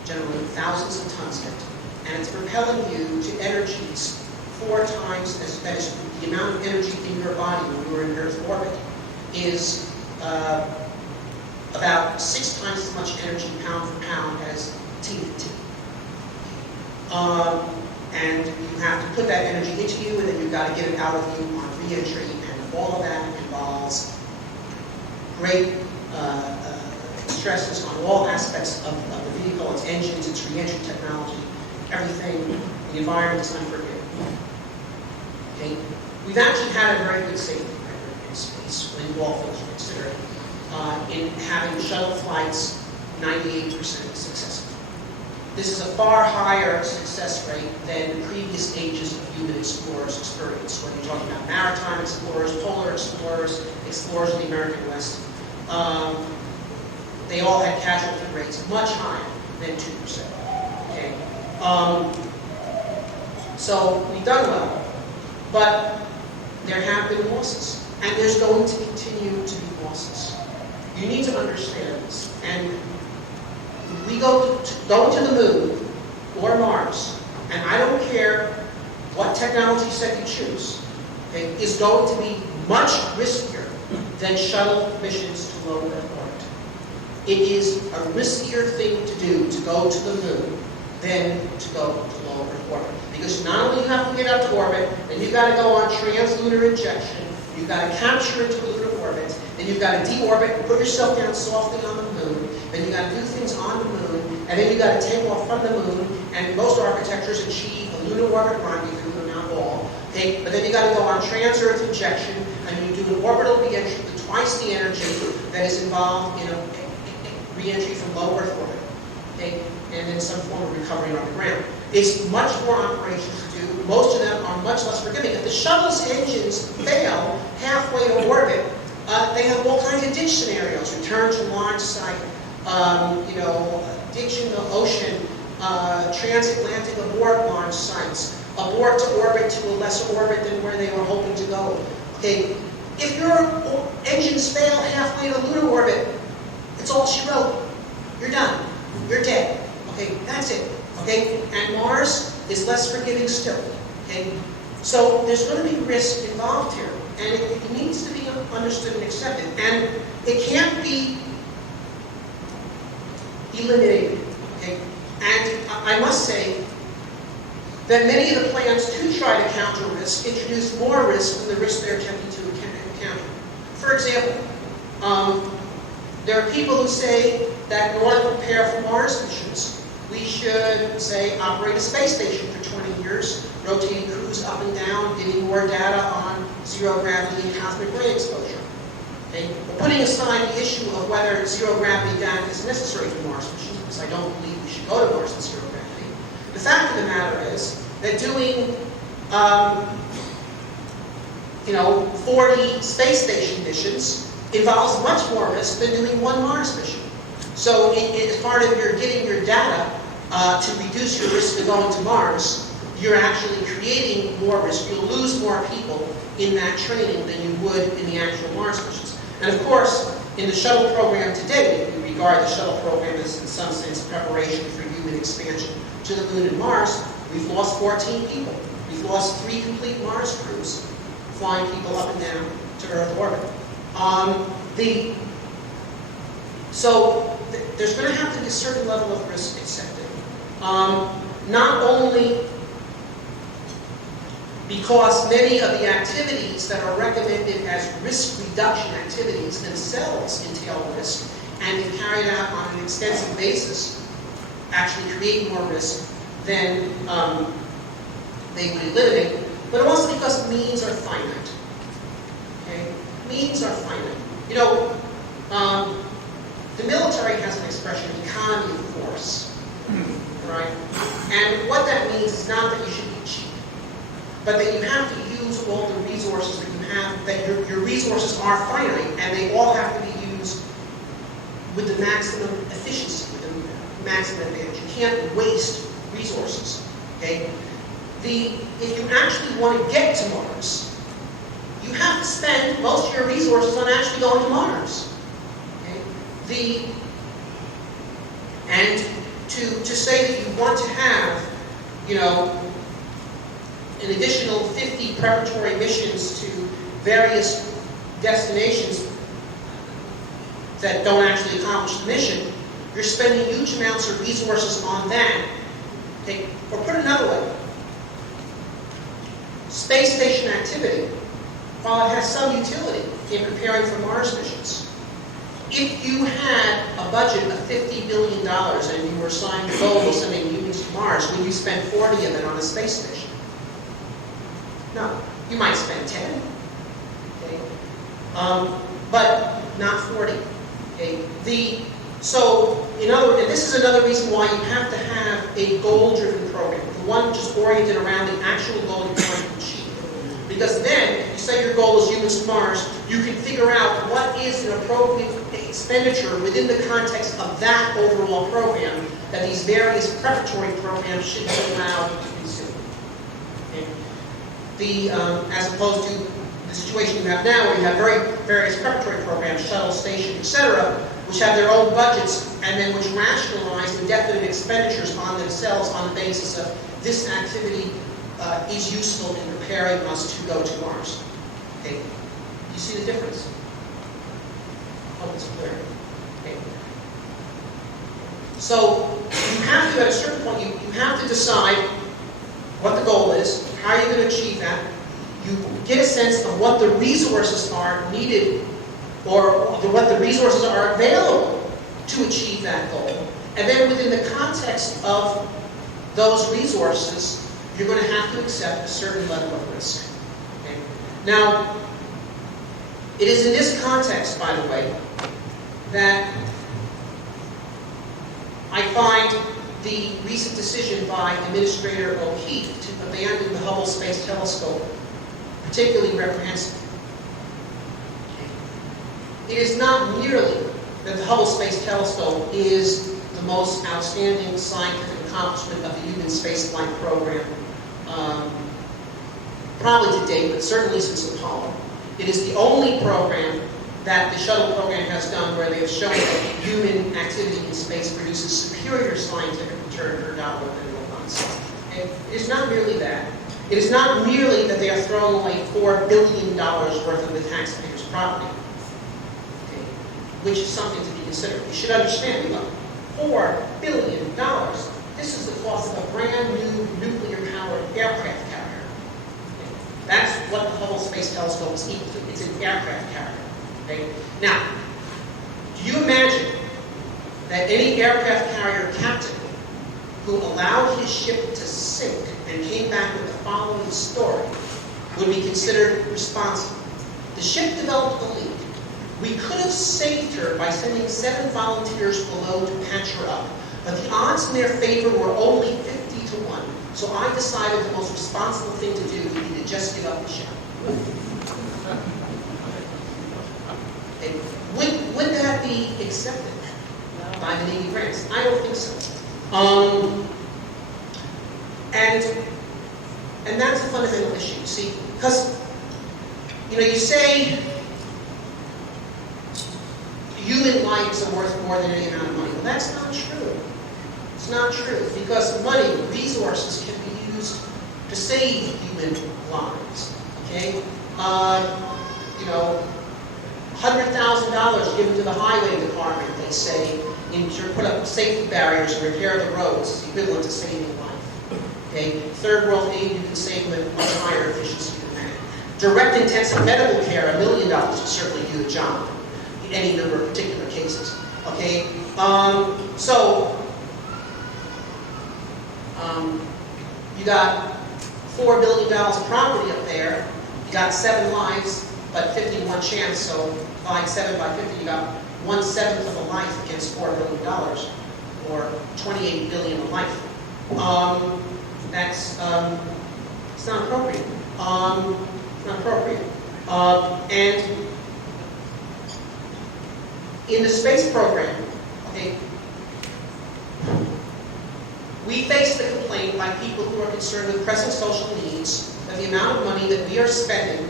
generally thousands of tons of it, and it's propelling you to energies 4 times that is the amount of energy in your body when you're in Earth orbit is about 6 times as much energy pound for pound as TNT. And you have to put that energy into you, and then you've got to get it out of you on re-entry, and all of that involves great stresses on all aspects of the vehicle, its engines, its re-entry technology, everything. The environment is unforgiving. Okay? We've actually had a very good safety record in space when all things are considered, in having shuttle flights 98% successful. This is a far higher success rate than previous ages of human explorers' experience, when you're talking about maritime explorers, polar explorers, explorers in the American West. They all had casualty rates much higher than 2%. Okay? So we've done well, but there have been losses, and there's going to continue to be losses. You need to understand this. And we go to the moon or Mars, and I don't care what technology set you choose, okay, is going to be much riskier than shuttle missions to low Earth orbit. It is a riskier thing to do to go to the moon than to go to low Earth orbit. Because not only do you have to get up to orbit, then you've got to go on translunar injection, you've got to capture into lunar orbit, then you've got to deorbit and put yourself down softly on the moon, then you've got to do things on the moon, and then you've got to take off from the moon, and most architectures achieve a lunar orbit rendezvous, but not all. Okay? But then you've got to go on trans-Earth injection, and you do an orbital re-entry with twice the energy that is involved in a re-entry from low Earth orbit. Okay? And then some form of recovery on the ground. It's much more operations to do. Most of them are much less forgiving. If the shuttle's engines fail halfway to orbit, they have all kinds of ditch scenarios. Return to launch site, ditch in the ocean, transatlantic abort launch sites, abort to orbit to a lesser orbit than where they were hoping to go. Okay, if your engines fail halfway to lunar orbit, it's all she wrote. You're done. You're dead. Okay, that's it. Okay, and Mars is less forgiving still. Okay, so there's going to be risk involved here, and it needs to be understood and accepted, and it can't be eliminated. Okay, and I must say that many of the plans to try to counter risk introduce more risk than the risk they're attempting to encounter. For example, there are people who say that in order to prepare for Mars missions, we should, say, operate a space station for 20 years, rotating crews up and down, getting more data on zero gravity and cosmic ray exposure. Okay? But putting aside the issue of whether zero gravity data is necessary for Mars missions, because I don't believe we should go to Mars in zero gravity, the fact of the matter is that doing 40 space station missions involves much more risk than doing one Mars mission. So as part of your getting your data to reduce your risk of going to Mars, you're actually creating more risk. You'll lose more people in that training than you would in the actual Mars missions. And of course, in the shuttle program today, we regard the shuttle program as, in some sense, preparation for human expansion to the Moon and Mars. We've lost 14 people. We've lost 3 complete Mars crews, flying people up and down to Earth orbit. So there's going to have to be a certain level of risk accepted. Not only because many of the activities that are recommended as risk reduction activities themselves entail risk, and if carried out on an extensive basis, actually create more risk than they would eliminate, but also because means are finite. Okay? Means are finite. You know, the military has an expression, economy of force, right? And what that means is not that you should be cheap, but that you have to use all the resources that you have, that your resources are finite, and they all have to be used with the maximum efficiency, with the maximum advantage. You can't waste resources, okay? If you actually want to get to Mars, you have to spend most of your resources on actually going to Mars. Okay? And to say that you want to have, you know, an additional 50 preparatory missions to various destinations that don't actually accomplish the mission, you're spending huge amounts of resources on that. Okay? Or put it another way, space station activity, while it has some utility in preparing for Mars missions, if you had a budget of $50 billion and you were assigned the goal of sending humans to Mars, would you spend 40 of it on a space station? No. You might spend 10. Okay? But not 40. Okay? So, in other words, and this is another reason why you have to have a goal-driven program, the one just oriented around the actual goal you're trying to achieve. Because then, if you say your goal is humans to Mars, you can figure out what is an appropriate expenditure within the context of that overall program that these various preparatory programs should be allowed to consume. Okay? As opposed to the situation you have now, where you have various preparatory programs, shuttle station, etc., which have their own budgets and then which rationalize indefinite expenditures on themselves on the basis of this activity is useful in preparing us to go to Mars. Okay? You see the difference? Hope it's clear. Okay. So you have to, at a certain point, you have to decide what the goal is, how are you going to achieve that. You get a sense of what the resources are needed, or what the resources are available to achieve that goal. And then within the context of those resources, you're going to have to accept a certain level of risk. Okay? Now, it is in this context, by the way, that I find the recent decision by Administrator O'Keefe to abandon the Hubble Space Telescope particularly reprehensible. It is not merely that the Hubble Space Telescope is the most outstanding scientific accomplishment of the human spaceflight program, probably to date, but certainly since Apollo. It is the only program that the shuttle program has done where they have shown that human activity in space produces superior scientific return per dollar than robots. And it is not merely that. It is not merely that they are throwing away $4 billion worth of the taxpayers' property, okay, which is something to be considered. You should understand, look, $4 billion. This is the cost of a brand new nuclear-powered aircraft carrier. Okay. That's what the Hubble Space Telescope is equal to. It's an aircraft carrier. Okay? Now, do you imagine that any aircraft carrier captain who allowed his ship to sink and came back with the following story would be considered responsible? The ship developed a leak. We could have saved her by sending 7 volunteers below to patch her up, but the odds in their favor were only 50 to 1. So I decided the most responsible thing to do would be to just give up the ship. Okay. Would that be accepted by the Navy grants? I don't think so. And that's a fundamental issue, you see, because, you know, you say human lives are worth more than any amount of money. Well, that's not true. It's not true, because money, resources can be used to save human lives, okay? You know, $100,000 given to the highway department, they say, to put up safety barriers and repair the roads is equivalent to saving life. Okay? Third world aid, you can save them at much higher efficiency than that. Direct intensive medical care, $1 million will certainly do the job in any number of particular cases. Okay? You got $4 billion of property up there. You got 7 lives, but 51 chance, so divide 7 by 50, you got 1/7 of a life against $4 billion, or 28 billion a life. That's it's not appropriate. It's not appropriate. And in the space program, okay, we face the complaint by people who are concerned with pressing social needs that the amount of money that we are spending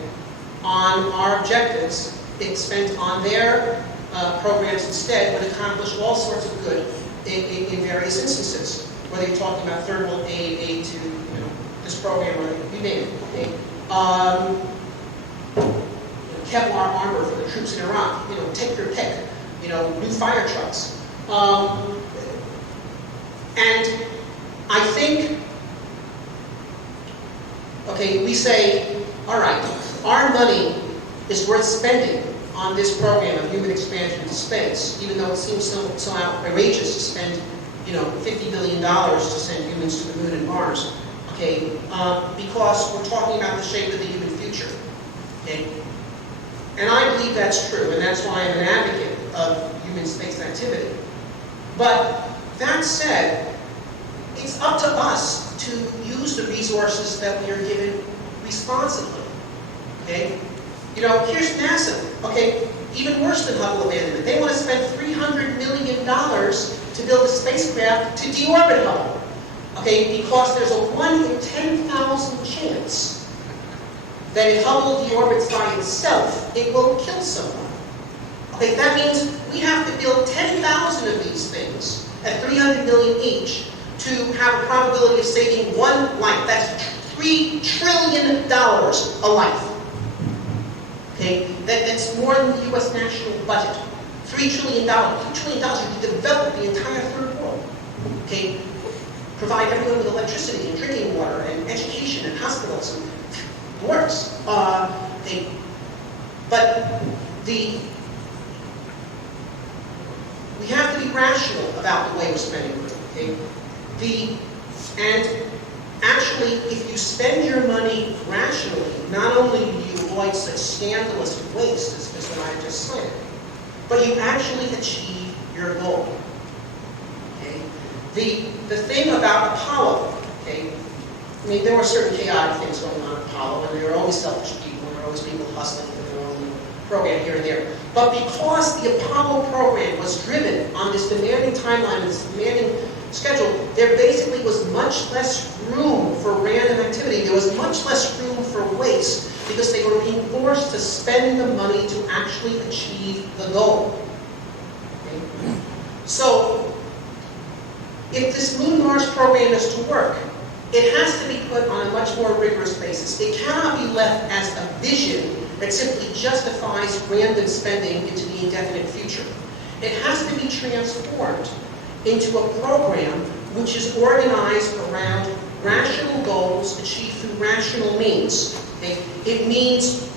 on our objectives, it's spent on their programs instead, would accomplish all sorts of good in various instances. Whether you're talking about third world aid to this program, or you name it. Okay? Kevlar armor for the troops in Iraq. Take your pick. New fire trucks. And I think, we say, all right, our money is worth spending on this program of human expansion into space, even though it seems so outrageous to spend, $50 billion to send humans to the moon and Mars, because we're talking about the shape of the human future, And I believe that's true, and that's why I'm an advocate of human space activity. But that said, it's up to us to use the resources that we are given responsibly, Here's NASA, even worse than Hubble abandonment. They want to spend $300 million to build a spacecraft to deorbit Hubble, because there's a 1 in 10,000 chance that if Hubble deorbits by itself, it will kill someone. That means we have to build 10,000 of these things at $300 million each to have a probability of saving one life. That's $3 trillion a life. That's more than the U.S. national budget. $3 trillion. $2 trillion to develop the entire third world. Provide everyone with electricity and drinking water and education and hospitals and works. But we have to be rational about the way we're spending money. And actually, if you spend your money rationally, not only do you avoid such scandalous waste as what I just said, but you actually achieve your goal. The thing about Apollo, there were certain chaotic things going on in Apollo, and there were always selfish people, and there were always people hustling for their own program here and there. But because the Apollo program was driven on this demanding timeline and this demanding schedule, there basically was much less room for random activity. There was much less room for waste because they were being forced to spend the money to actually achieve the goal. So, if this Moon-Mars program is to work, it has to be put on a much more rigorous basis. It cannot be left as a vision that simply justifies random spending into the indefinite future. It has to be transformed into a program which is organized around rational goals achieved through rational means. It means,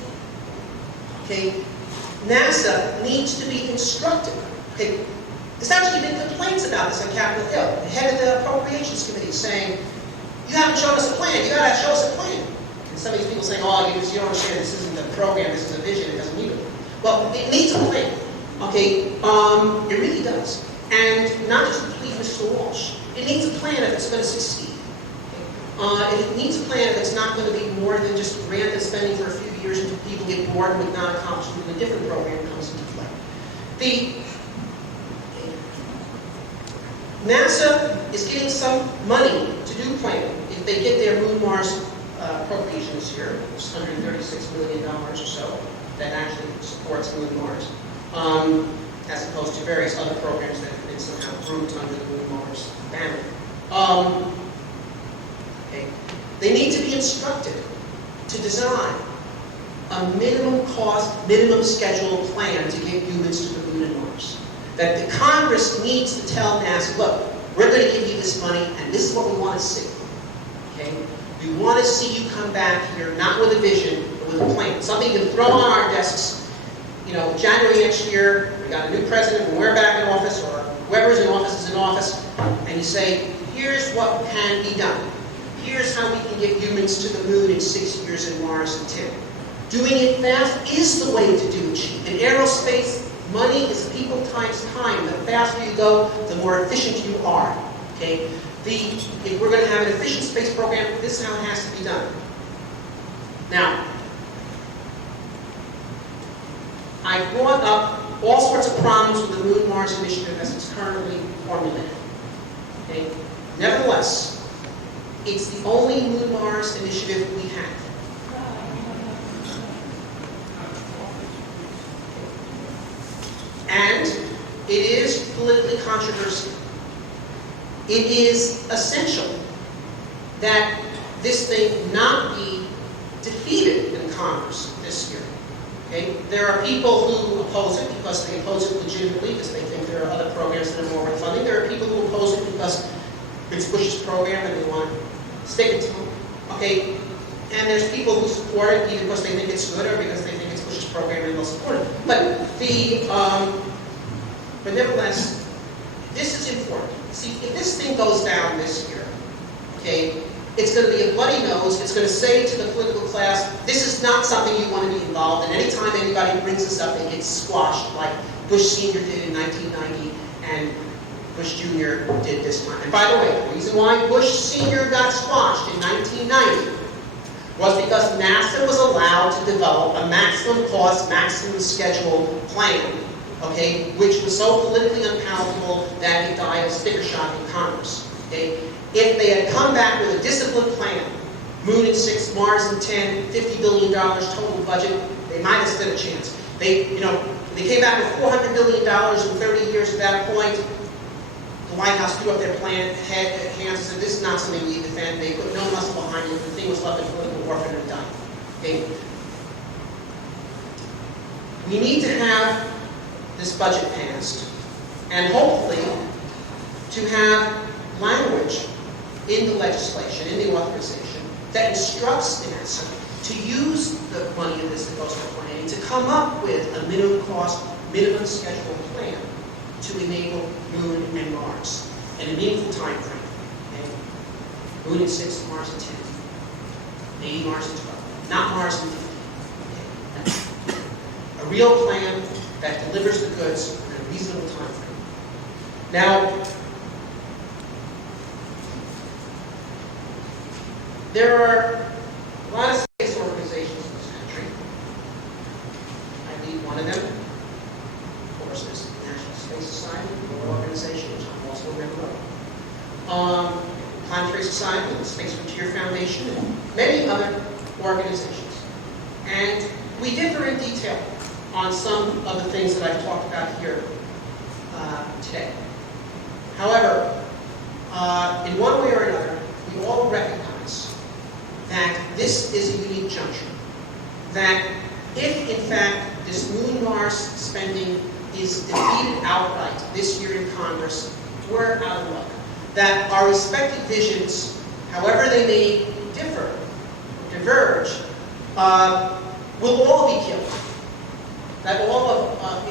NASA needs to be instructed. There's actually been complaints about this on Capitol Hill. The head of the Appropriations Committee saying, you haven't shown us a plan, you gotta show us a plan. And some of these people saying, oh, you don't understand, this isn't a program, this is a vision, it doesn't need it. Well, it needs a plan, it really does. And not just to please Mr. Walsh. It needs a plan if it's going to succeed. It needs a plan if it's not going to be more than just random spending for a few years until people get bored with non-accomplishment and a different program comes into play. NASA is getting some money to do planning. If they get their Moon-Mars appropriation this year, it's $136 million or so, that actually supports Moon-Mars, as opposed to various other programs that have been somehow grouped under the Moon-Mars banner. They need to be instructed to design a minimum cost, minimum schedule plan to get humans to the Moon and Mars. That the Congress needs to tell NASA, look, we're going to give you this money, and this is what we want to see. We want to see you come back here, not with a vision, but with a plan. Something you can throw on our desks. January next year, we got a new president, and we're back in office, or whoever's in office is in office, and you say, here's what can be done. Here's how we can get humans to the Moon in 6 years and Mars in 10. Doing it fast is the way to do it cheap. In aerospace, money is people times time. The faster you go, the more efficient you are. If we're going to have an efficient space program, this is how it has to be done. Now, I brought up all sorts of problems with the Moon-Mars initiative as it's currently formulated. Nevertheless, it's the only Moon-Mars initiative we have. it is politically controversial. It is essential that this thing not be defeated in Congress this year. Okay? There are people who oppose it because they oppose it legitimately, because they think there are other programs that are more worth funding. There are people who oppose it because it's Bush's program and they want to stick it to him. Okay? And there's people who support it either because they think it's good or because they think it's Bush's program and they'll support it. But nevertheless, this is important. See, if this thing goes down this year, okay, it's going to be a bloody nose. It's going to say to the political class, this is not something you want to be involved in. Anytime anybody brings this up, it gets squashed, like Bush Sr. did in 1990 and Bush Jr. did this time. And by the way, the reason why Bush Sr. got squashed in 1990 was because NASA was allowed to develop a maximum cost, maximum schedule plan, okay, which was so politically unpalatable that it died of sticker shock in Congress. Okay? If they had come back with a disciplined plan, Moon in 6, Mars in 10, $50 billion total budget, they might have stood a chance. They came back with $400 billion in 30 years at that point. The White House threw up their plan, hands and said, this is not something we defend. They put no muscle behind it. The thing was left in political warfare and done. Okay? We need to have this budget passed, and hopefully to have language in the legislation, in the authorization, that instructs NASA to use the money of this that goes for planning to come up with a minimum cost, minimum schedule plan to enable Moon and Mars in a meaningful time frame. Okay? Moon in 6, Mars in 10, maybe Mars in 12, not Mars in 15. Okay? A real plan that delivers the goods in a reasonable time frame. Now, there are a lot of space organizations in this country. I lead one of them. Of course, there's the National Space Society, an organization which I'm also a member of. Planetary Society, the Space Frontier Foundation, and many other organizations. And we differ in detail on some of the things that I've talked about here today. However, in one way or another, we all recognize that this is a unique juncture. That if, in fact, this Moon-Mars spending is defeated outright this year in Congress, we're out of luck. That our respective visions, however they may differ, diverge, will all be killed. That all of,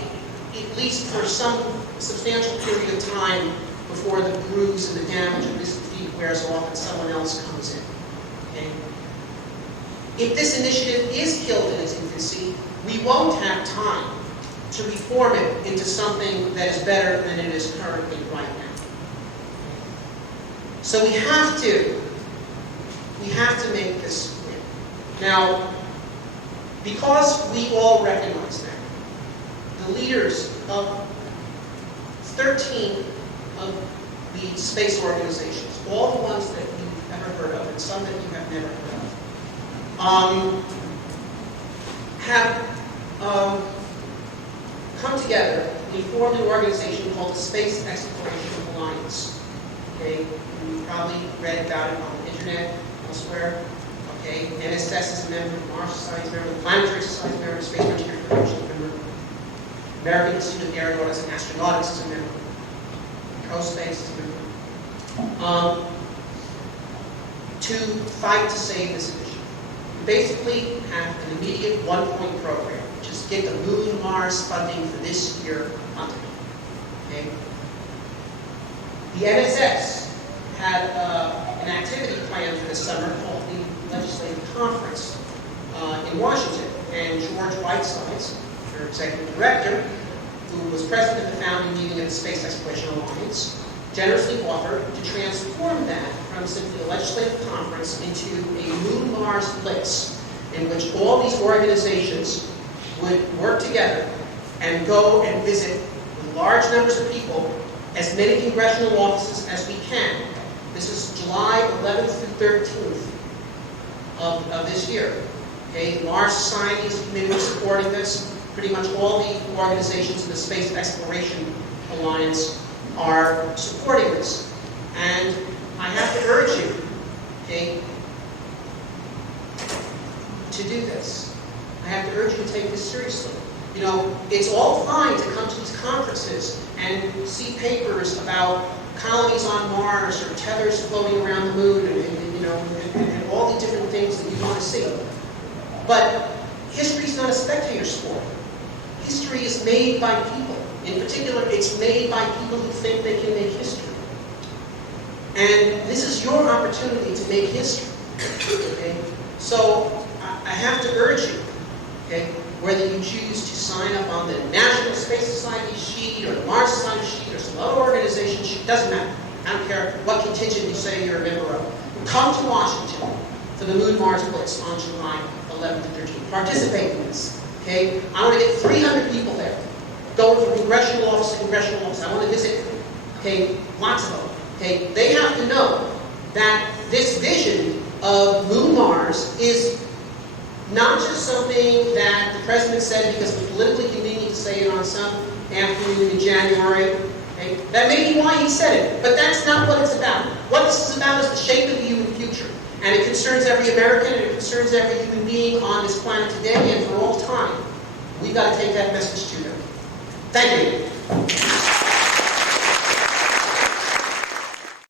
at least for some substantial period of time before the bruise and the damage of this defeat wears off and someone else comes in. Okay? If this initiative is killed in its infancy, we won't have time to reform it into something that is better than it is currently right now. So we have to make this win. Now, because we all recognize that, the leaders of 13 of the space organizations, all the ones that you've ever heard of and some that you have never heard of, have come together and formed an organization called the Space Exploration Alliance. Okay, you probably read about it on the internet, elsewhere. Okay, NSS is a member, the Mars Society is a member, the Planetary Society is a member, the Space Frontier Foundation is a member, American Institute of Aeronautics and Astronautics is a member, ProSpace is a member, to fight to save this initiative. We basically have an immediate one-point program, which is get the Moon-Mars funding for this year onto me. Okay? The NSS had an activity plan for this summer called the Legislative Conference in Washington, and George Whitesides, their executive director, who was president of the founding meeting of the Space Exploration Alliance, generously offered to transform that from simply a legislative conference into a Moon-Mars Blitz, in which all these organizations would work together and go and visit with large numbers of people as many congressional offices as we can. This is July 11th through 13th of this year. Okay, the Mars Society is committed to supporting this. Pretty much all the organizations in the space exploration Alliance are supporting this. And I have to urge you, okay, to do this. I have to urge you to take this seriously. You know, it's all fine to come to these conferences and see papers about colonies on Mars or tethers floating around the moon and all the different things that you want to see. But history is not a spectator sport. History is made by people. In particular, it's made by people who think they can make history. And this is your opportunity to make history. Okay? So I have to urge you, okay, whether you choose to sign up on the National Space Society sheet or the Mars Society sheet or some other organization sheet, doesn't matter. I don't care what contingent you say you're a member of. Come to Washington for the Moon-Mars Blitz on July 11th and 13th. Participate in this. Okay? I want to get 300 people there. Going from congressional office to congressional office. I want to visit, okay, lots of them. Okay? They have to know that this vision of Moon-Mars is not just something that the president said because it was politically convenient to say it on some afternoon in January. Okay? That may be why he said it, but that's not what it's about. What this is about is the shape of the human future. And it concerns every American, and it concerns every human being on this planet today and for all time. We've got to take that message to them. Thank you.